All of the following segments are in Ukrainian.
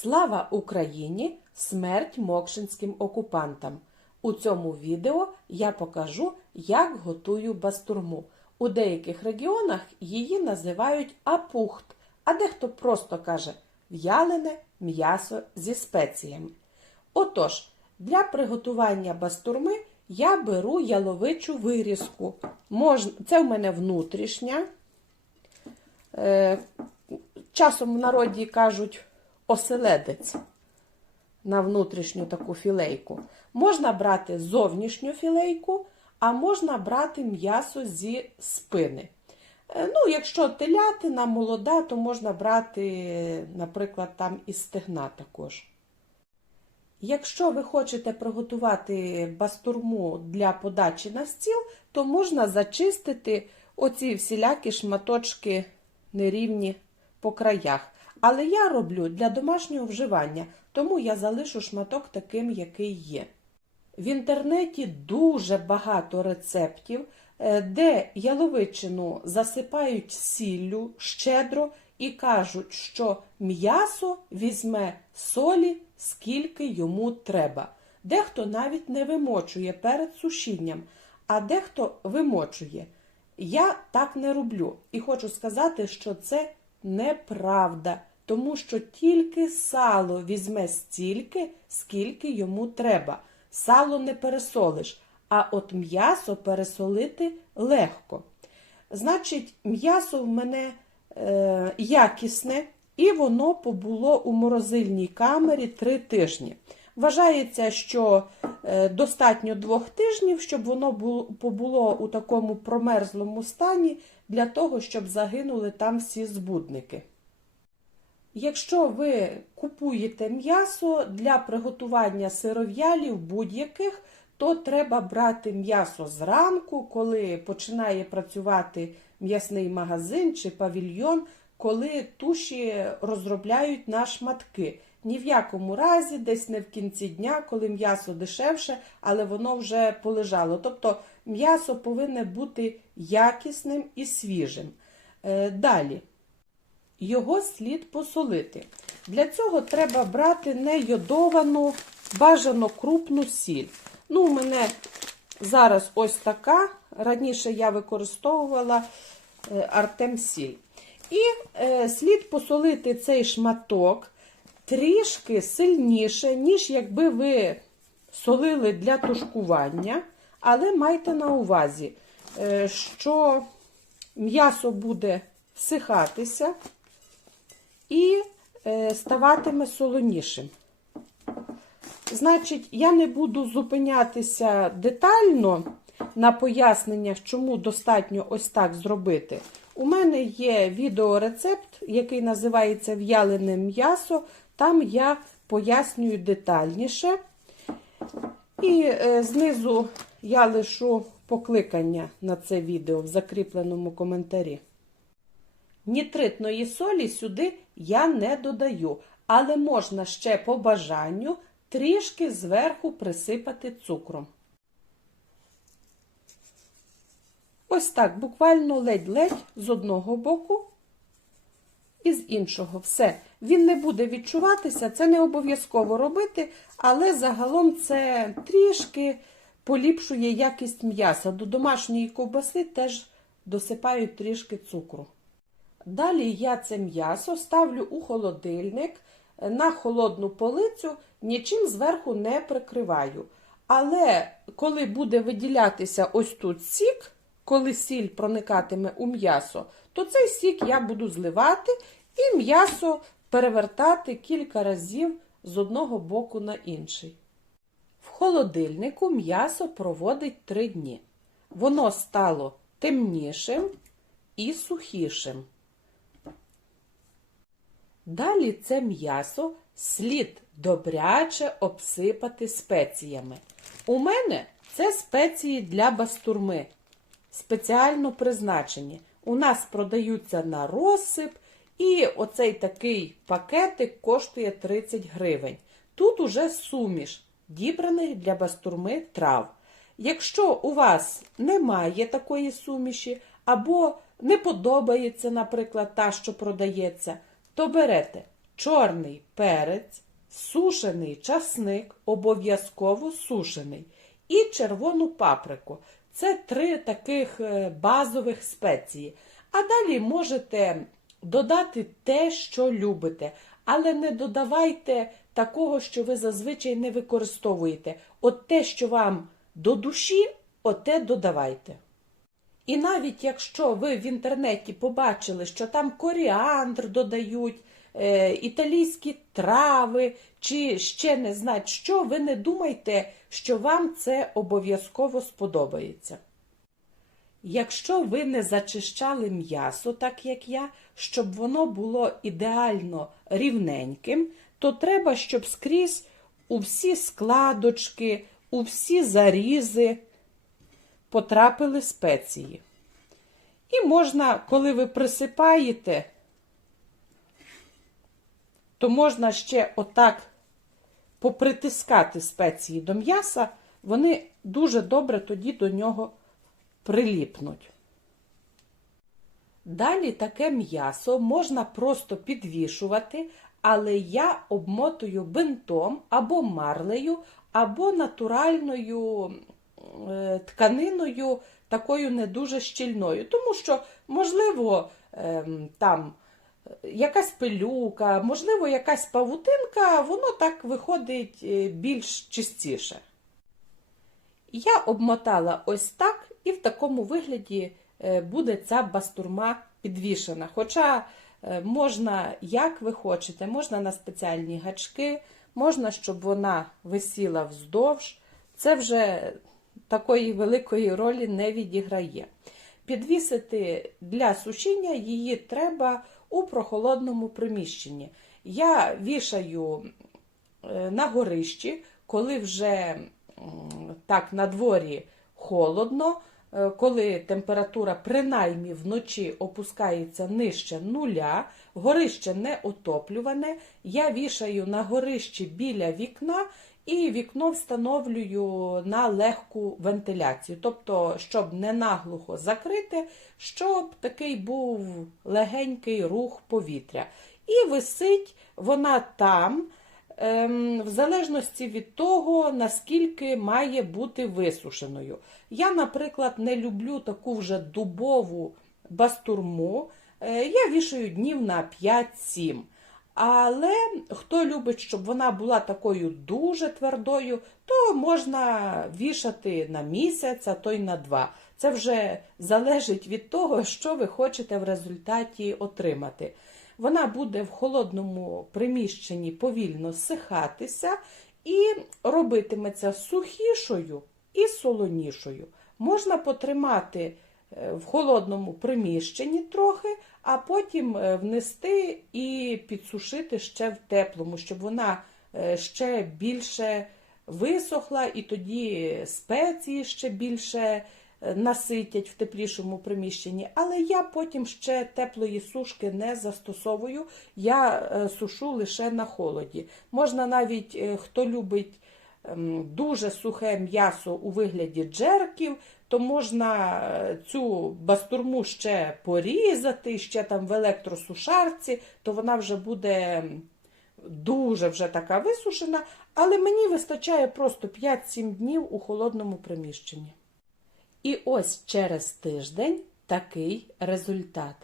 Слава Україні! Смерть мокшинським окупантам! У цьому відео я покажу, як готую бастурму. У деяких регіонах її називають апухт, а дехто просто каже в'ялене м'ясо зі спеціями. Отож, для приготування бастурми я беру яловичу вирізку. Це в мене внутрішня. Е, Часом в народі кажуть оселедець на внутрішню таку філейку. Можна брати зовнішню філейку, а можна брати м'ясо зі спини. Е, Ну, якщо телятина молода, то можна брати, наприклад, там із стегна також. Якщо ви хочете приготувати бастурму для подачі на стіл, то можна зачистити оці всілякі шматочки нерівні по краях. Але я роблю для домашнього вживання, тому я залишу шматок таким, який є. В інтернеті дуже багато рецептів, е, де яловичину засипають сіллю щедро і кажуть, що м'ясо візьме солі, скільки йому треба. Дехто навіть не вимочує перед сушінням, а дехто вимочує. Я так не роблю і хочу сказати, що це неправда, тому що тільки сало візьме стільки, скільки йому треба. Сало не пересолиш, а от м'ясо пересолити легко. Значить, м'ясо в мене е, якісне, і воно побуло у морозильній камері три тижні. Вважається, що е, достатньо двох тижнів, щоб воно було, побуло у такому промерзлому стані, для того, щоб загинули там всі збудники. Якщо ви купуєте м'ясо для приготування сиров'ялів будь-яких, то треба брати м'ясо зранку, коли починає працювати м'ясний магазин чи павільйон, коли туші розробляють на шматки. Ні в якому разі, десь не в кінці дня, коли м'ясо дешевше, але воно вже полежало. Тобто м'ясо повинне бути якісним і свіжим. Е, Далі. Його слід посолити. Для цього треба брати нейодовану, бажано крупну сіль. Ну, у мене зараз ось така. Раніше я використовувала е, Артем сіль. І е, слід посолити цей шматок трішки сильніше, ніж якби ви солили для тушкування. Але майте на увазі, е, що м'ясо буде всихатися і е, ставатиме солонішим. Значить, я не буду зупинятися детально на поясненнях, чому достатньо ось так зробити. У мене є відеорецепт, який називається В'ялене м'ясо. Там я пояснюю детальніше. І е, знизу я лишу покликання на це відео в закріпленому коментарі. Нітритної солі сюди я не додаю, але можна ще по бажанню трішки зверху присипати цукром. Ось так, буквально ледь-ледь з одного боку і з іншого. Все. Він не буде відчуватися, це не обов'язково робити, але загалом це трішки поліпшує якість м'яса. До домашньої ковбаси теж досипають трішки цукру. Далі я це м'ясо ставлю у холодильник на холодну полицю, нічим зверху не прикриваю. Але коли буде виділятися ось тут сік, коли сіль проникатиме у м'ясо, то цей сік я буду зливати і м'ясо перевертати кілька разів з одного боку на інший. В холодильнику м'ясо проводить три дні. Воно стало темнішим і сухішим. Далі це м'ясо слід добряче обсипати спеціями. У мене це спеції для бастурми, спеціально призначені. У нас продаються на розсип, і оцей такий пакетик коштує 30 гривень. Тут уже суміш дібраних для бастурми трав. Якщо у вас немає такої суміші, або не подобається, наприклад, та, що продається, то берете чорний перець, сушений часник, обов'язково сушений, і червону паприку. Це три таких е, базових спеції. А далі можете додати те, що любите, але не додавайте такого, що ви зазвичай не використовуєте. От те, що вам до душі, оте додавайте. І навіть якщо ви в інтернеті побачили, що там коріандр додають, е, італійські трави, чи ще не знать що, ви не думайте, що вам це обов'язково сподобається. Якщо ви не зачищали м'ясо, так як я, щоб воно було ідеально рівненьким, то треба, щоб скрізь у всі складочки, у всі зарізи потрапили спеції. І можна, коли ви присипаєте, то можна ще отак попритискати спеції до м'яса, вони дуже добре тоді до нього приліпнуть. Далі таке м'ясо можна просто підвішувати, але я обмотую бинтом або марлею, або натуральною тканиною, такою не дуже щільною. Тому що, можливо, ем, там якась пилюка, можливо, якась павутинка, воно так виходить е, більш чистіше. Я обмотала ось так, і в такому вигляді е, буде ця бастурма підвішена. Хоча е, можна, як ви хочете, можна на спеціальні гачки, можна, щоб вона висіла вздовж. Це вже такої великої ролі не відіграє. Підвісити для сушіння її треба у прохолодному приміщенні. Я вішаю е, на горищі, коли вже так на дворі холодно, е, коли температура принаймні вночі опускається нижче нуля, горище не отоплюване, я вішаю на горищі біля вікна і вікно встановлюю на легку вентиляцію, тобто, щоб не наглухо закрити, щоб такий був легенький рух повітря. І висить вона там. Ем, в залежності від того, наскільки має бути висушеною. Я, наприклад, не люблю таку вже дубову бастурму. Е, Я вішаю днів на 5-7. Але хто любить, щоб вона була такою дуже твердою, то можна вішати на місяць, а то й на два. Це вже залежить від того, що ви хочете в результаті отримати. Вона буде в холодному приміщенні повільно сихатися і робитиметься сухішою і солонішою. Можна потримати в холодному приміщенні трохи, а потім е, внести і підсушити ще в теплому, щоб вона е, ще більше висохла, і тоді спеції ще більше наситять в теплішому приміщенні, але я потім ще теплої сушки не застосовую, я е, сушу лише на холоді. Можна навіть, е, хто любить дуже сухе м'ясо у вигляді джерків, то можна е, цю бастурму ще порізати, ще там в електросушарці, то вона вже буде дуже вже така висушена, але мені вистачає просто 5-7 днів у холодному приміщенні. І ось через тиждень такий результат.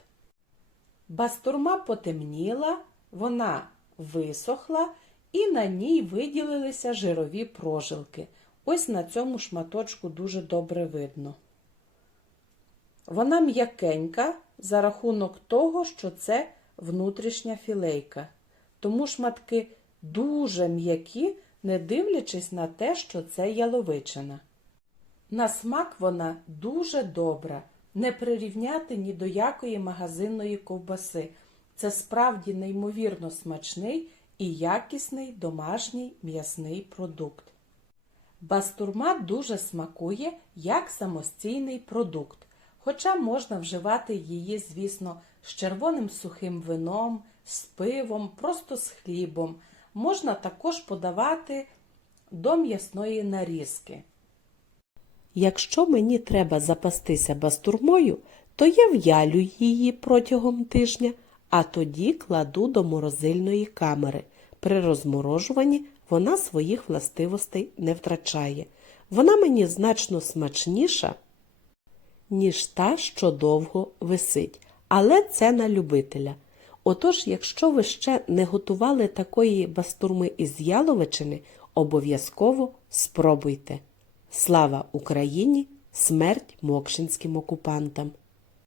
Бастурма потемніла, вона висохла, і на ній виділилися жирові прожилки. Ось на цьому шматочку дуже добре видно. Вона м'якенька за рахунок того, що це внутрішня філейка. Тому шматки дуже м'які, не дивлячись на те, що це яловичина. На смак вона дуже добра, не прирівняти ні до якої магазинної ковбаси. Це справді неймовірно смачний і якісний домашній м'ясний продукт. Бастурма дуже смакує як самостійний продукт, хоча можна вживати її, звісно, з червоним сухим вином, з пивом, просто з хлібом. Можна також подавати до м'ясної нарізки. Якщо мені треба запастися бастурмою, то я в'ялю її протягом тижня, а тоді кладу до морозильної камери. При розморожуванні вона своїх властивостей не втрачає. Вона мені значно смачніша, ніж та, що довго висить. Але це на любителя. Отож, якщо ви ще не готували такої бастурми із яловичини, обов'язково спробуйте. Слава Україні! Смерть мокшинським окупантам!